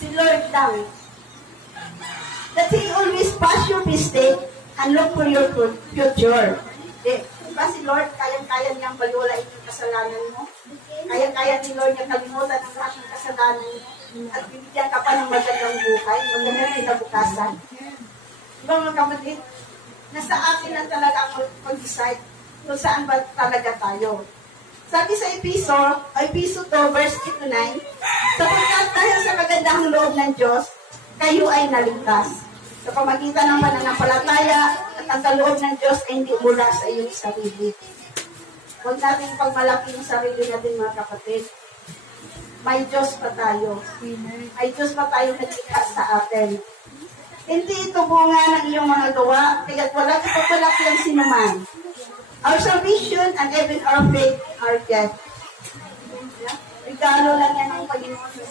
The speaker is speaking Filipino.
Si Lord lang. That He always pass your mistake and look for your future. Diba si Lord, kayang-kaya niyang balulain yung kasalanan mo? Kaya-kaya ni Lord niya kalimutan ang lahat ng kasalanan mo? At bibigyan ka pa ng magandang buhay, magandang kinabukasan. Diba mga kapatid? Nasa akin lang talaga ang mag-decide kung saan ba talaga tayo. Sabi sa Episo 2, verse 8 to 9, sapagkat tayo sa magandang loob ng Diyos, kayo ay naligtas. Sa pamagitan ng pananampalataya at ang kaloob ng Diyos ay hindi mula sa iyong sarili. Huwag natin pagmalaki yung sarili natin mga kapatid. May Diyos pa tayo. May Diyos pa tayo naglikha sa atin. Hindi ito bunga ng iyong mga gawa, kaya't wala ipagmalaki ang sinuman. Our salvation and even our faith are dead. Regalo lang yan ng Panginoon sa